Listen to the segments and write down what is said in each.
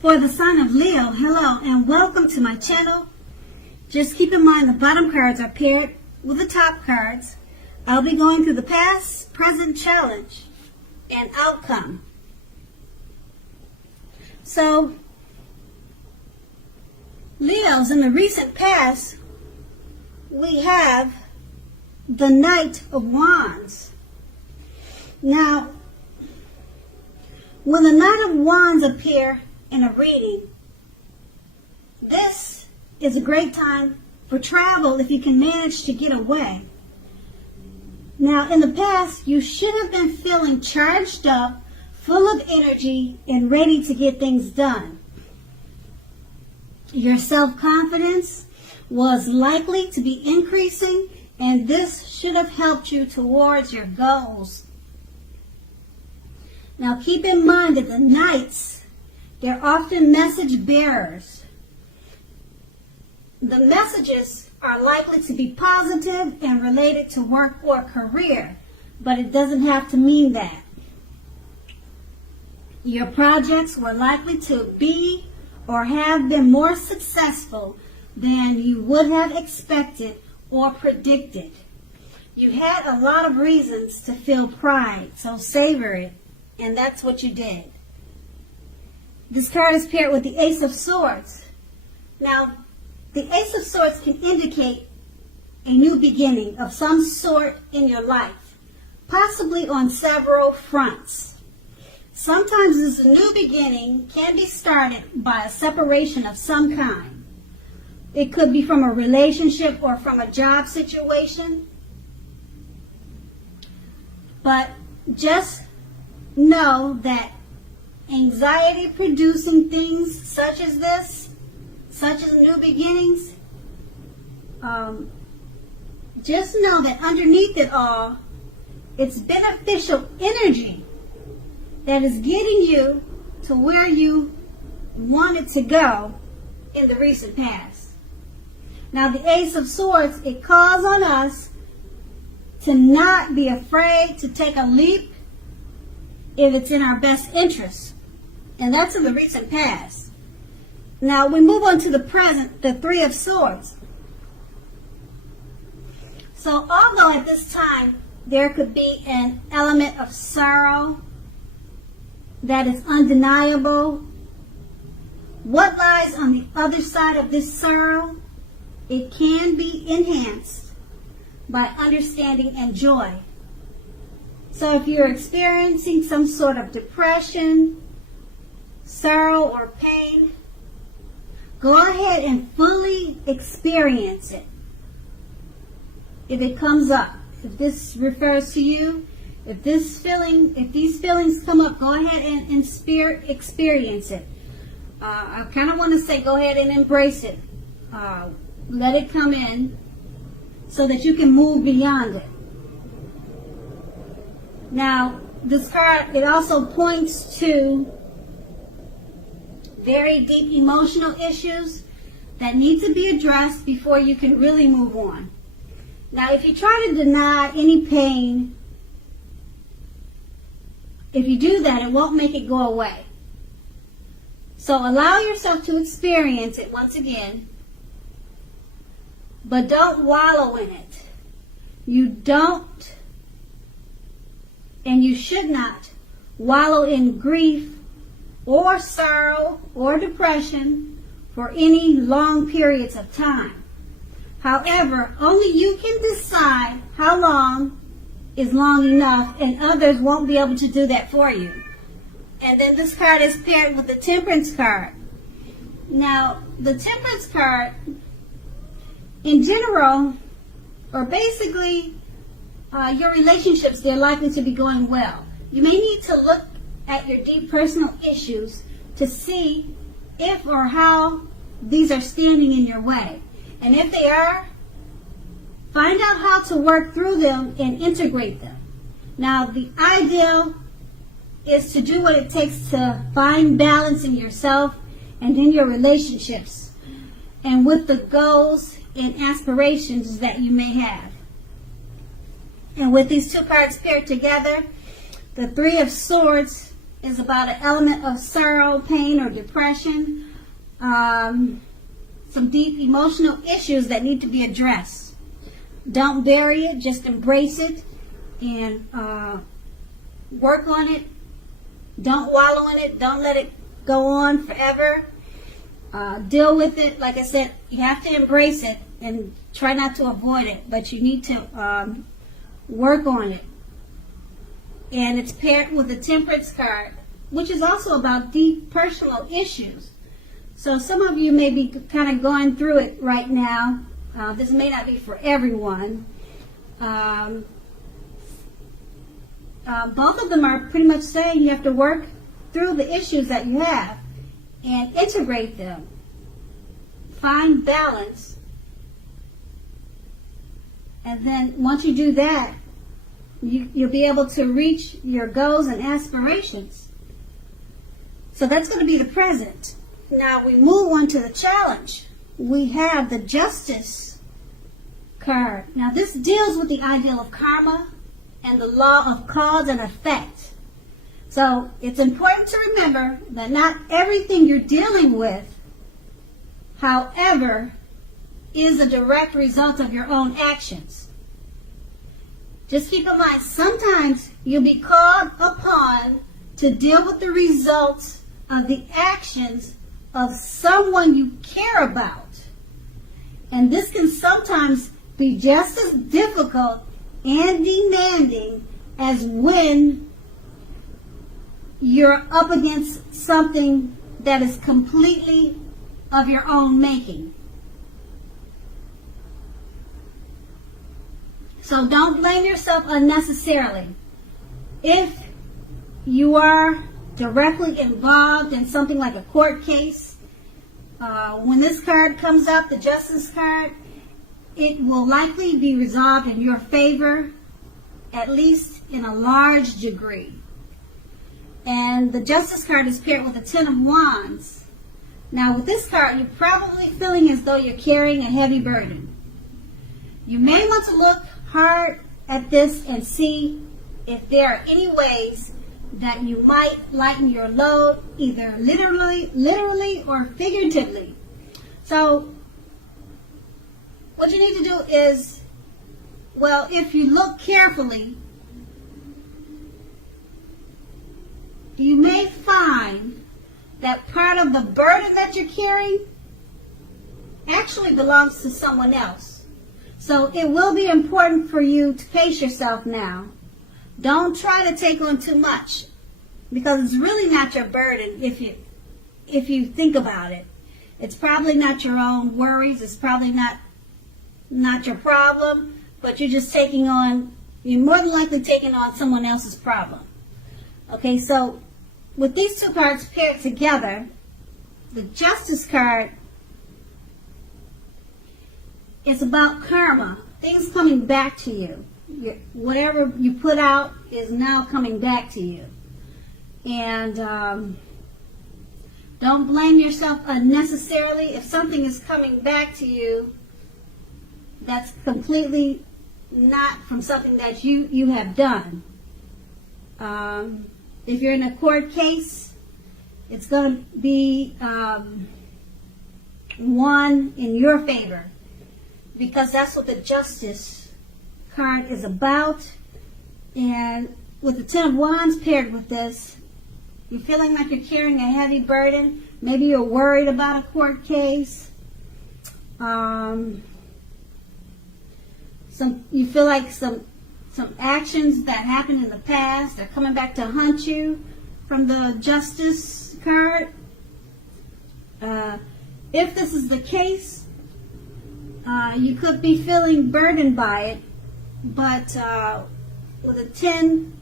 For the sign of Leo, hello and welcome to my channel. Just keep in mind the bottom cards are paired with the top cards. I'll be going through the past, present challenge, and outcome. So, Leos, in the recent past, we have the Knight of Wands. Now, when the Knight of Wands appear in a reading, this is a great time for travel if you can manage to get away. Now, in the past, you should have been feeling charged up, full of energy, and ready to get things done. Your self-confidence was likely to be increasing, and this should have helped you towards your goals. Now, keep in mind that the Knights, they're often message bearers. The messages are likely to be positive and related to work or career, but it doesn't have to mean that. Your projects were likely to be or have been more successful than you would have expected or predicted. You had a lot of reasons to feel pride, so savor it, and that's what you did. This card is paired with the Ace of Swords. Now, the Ace of Swords can indicate a new beginning of some sort in your life, possibly on several fronts. Sometimes this new beginning can be started by a separation of some kind. It could be from a relationship or from a job situation. But just know that anxiety-producing things such as this, such as new beginnings, just know that underneath it all, it's beneficial energy that is getting you to where you wanted to go in the recent past. Now, the Ace of Swords, it calls on us to not be afraid to take a leap if it's in our best interest. And that's in the recent past. Now, we move on to the present, the Three of Swords. So, although at this time there could be an element of sorrow that is undeniable, what lies on the other side of this sorrow, it can be enhanced by understanding and joy. So if you're experiencing some sort of depression, sorrow, or pain, go ahead and fully experience it. If it comes up, if this refers to you, if these feelings come up, go ahead and experience it. I kind of want to say go ahead and embrace it. Let it come in so that you can move beyond it. Now, this card, it also points to very deep emotional issues that need to be addressed before you can really move on. Now, if you try to deny any pain, if you do that, it won't make it go away. So allow yourself to experience it once again, but don't wallow in it. You don't and you should not wallow in grief or sorrow or depression for any long periods of time. However, only you can decide how long is long enough, and others won't be able to do that for you. And then this card is paired with the Temperance card. Now, the Temperance card, in general, or basically, your relationships, they're likely to be going well. You may need to look at your deep personal issues to see if or how these are standing in your way. And if they are, find out how to work through them and integrate them. Now, the ideal is to do what it takes to find balance in yourself and in your relationships and with the goals and aspirations that you may have. And with these two cards paired together, the Three of Swords is about an element of sorrow, pain, or depression. Some deep emotional issues that need to be addressed. Don't bury it, just embrace it and work on it. Don't wallow in it. Don't let it go on forever. Deal with it. Like I said, you have to embrace it and try not to avoid it, but you need to work on it. And it's paired with the Temperance card, which is also about deep personal issues. So some of you may be kind of going through it right now. This may not be for everyone. Both of them are pretty much saying you have to work through the issues that you have and integrate them. Find balance. And then once you do that, you'll be able to reach your goals and aspirations. So that's going to be the present. Now we move on to the challenge. We have the Justice card. Now this deals with the ideal of karma and the law of cause and effect. So it's important to remember that not everything you're dealing with, however, is a direct result of your own actions. Just keep in mind, sometimes you'll be called upon to deal with the results of the actions of someone you care about. And this can sometimes be just as difficult and demanding as when you're up against something that is completely of your own making. So don't blame yourself unnecessarily. If you are directly involved in something like a court case, when this card comes up, the Justice card, it will likely be resolved in your favor, at least in a large degree. And the Justice card is paired with the Ten of Wands. Now with this card, you're probably feeling as though you're carrying a heavy burden. You may want to look hard at this and see if there are any ways that you might lighten your load, either literally or figuratively. So what you need to do is, well, if you look carefully, you may find that part of the burden that you're carrying actually belongs to someone else. So it will be important for you to pace yourself now. Don't try to take on too much, because it's really not your burden if you think about it. It's probably not your own worries. It's probably not your problem, but you're more than likely taking on someone else's problem. Okay, so with these two cards paired together, the Justice card is about karma, things coming back to you. Whatever you put out is now coming back to you. And don't blame yourself unnecessarily. If something is coming back to you that's completely not from something that you have done. If you're in a court case, it's going to be won in your favor, because that's what the Justice card is about. And with the Ten of Wands paired with this, you're feeling like you're carrying a heavy burden. Maybe you're worried about a court case. You feel like some actions that happened in the past are coming back to haunt you from the Justice card. If this is the case, you could be feeling burdened by it, but with a Ten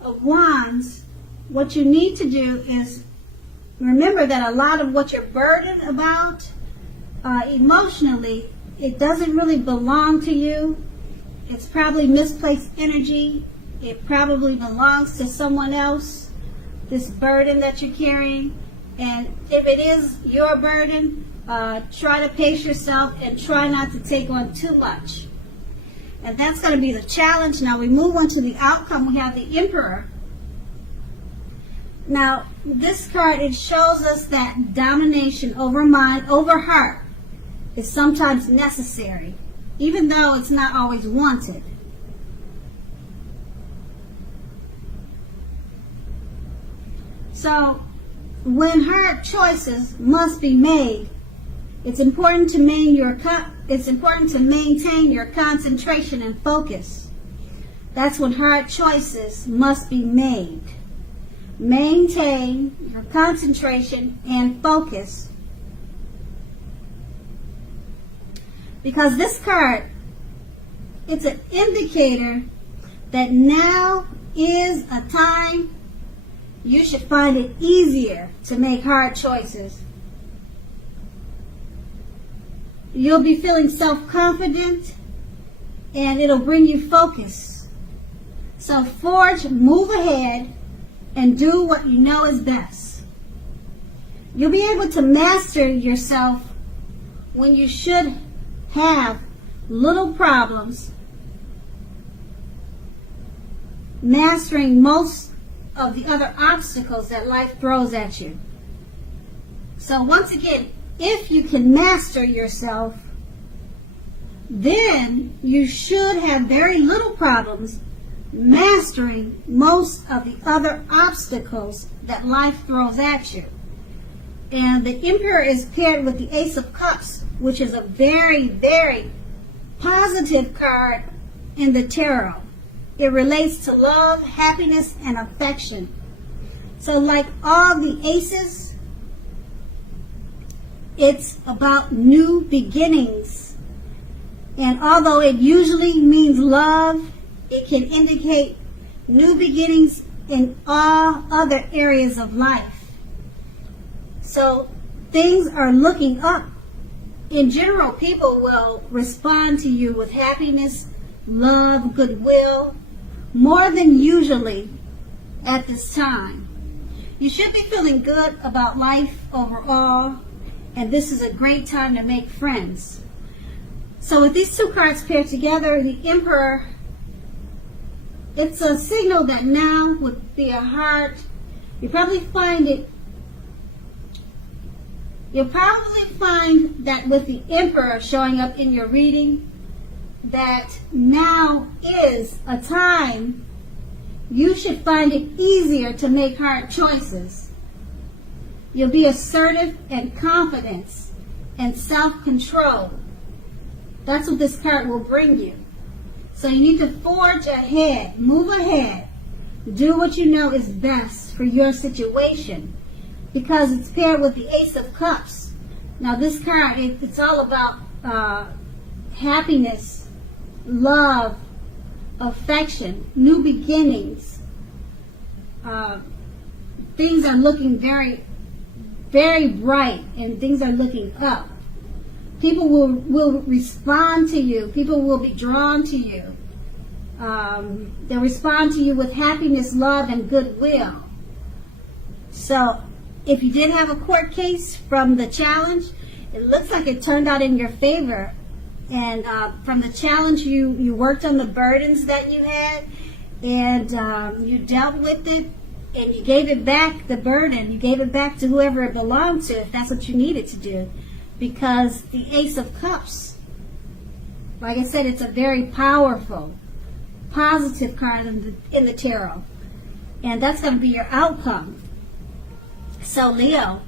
of Wands, what you need to do is remember that a lot of what you're burdened about emotionally, it doesn't really belong to you. It's probably misplaced energy. It probably belongs to someone else, this burden that you're carrying. And if it is your burden, try to pace yourself and try not to take on too much. And that's going to be the challenge. Now we move on to the outcome. We have the Emperor. Now, this card, it shows us that domination over mind, over heart, is sometimes necessary, even though it's not always wanted. So, when hard choices must be made, it's important to maintain your concentration and focus. That's when hard choices must be made. Maintain your concentration and focus. Because this card, it's an indicator that now is a time you should find it easier to make hard choices. You'll be feeling self-confident and it'll bring you focus. So forge, move ahead, and do what you know is best. You'll be able to master yourself when you should have little problems, mastering most of the other obstacles that life throws at you. So once again, if you can master yourself, then you should have very little problems mastering most of the other obstacles that life throws at you. And the Emperor is paired with the Ace of Cups, which is a very, very positive card in the tarot. It relates to love, happiness, and affection. So like all the aces, it's about new beginnings. And although it usually means love, it can indicate new beginnings in all other areas of life. So things are looking up. In general, people will respond to you with happiness, love, goodwill, more than usually at this time. You should be feeling good about life overall, and this is a great time to make friends. So with these two cards paired together, the Emperor, it's a signal that now would be a hard, you'll probably find that with the Emperor showing up in your reading, that now is a time you should find it easier to make hard choices. You'll be assertive and confident and self-control. That's what this card will bring you. So you need to forge ahead, move ahead, do what you know is best for your situation, because it's paired with the Ace of Cups. Now this card, it's all about happiness, love, affection, new beginnings. Things are looking very, very bright, and things are looking up. People will respond to you. People will be drawn to you. They'll respond to you with happiness, love, and goodwill. So if you did have a court case from the challenge, it looks like it turned out in your favor. And from the challenge, you worked on the burdens that you had, and you dealt with it, and you gave it back, the burden. You gave it back to whoever it belonged to, if that's what you needed to do. Because the Ace of Cups, like I said, it's a very powerful, positive card in the tarot. And that's going to be your outcome. So Leo,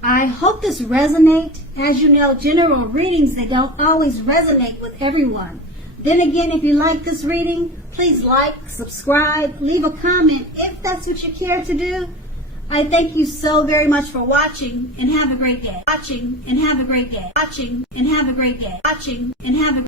I hope this resonates. As you know, general readings, they don't always resonate with everyone. Then again, if you like this reading, please like, subscribe, leave a comment if that's what you care to do. I thank you so very much for watching, and have a great day. Watching and have a great day. Watching and have a great day. Watching and have a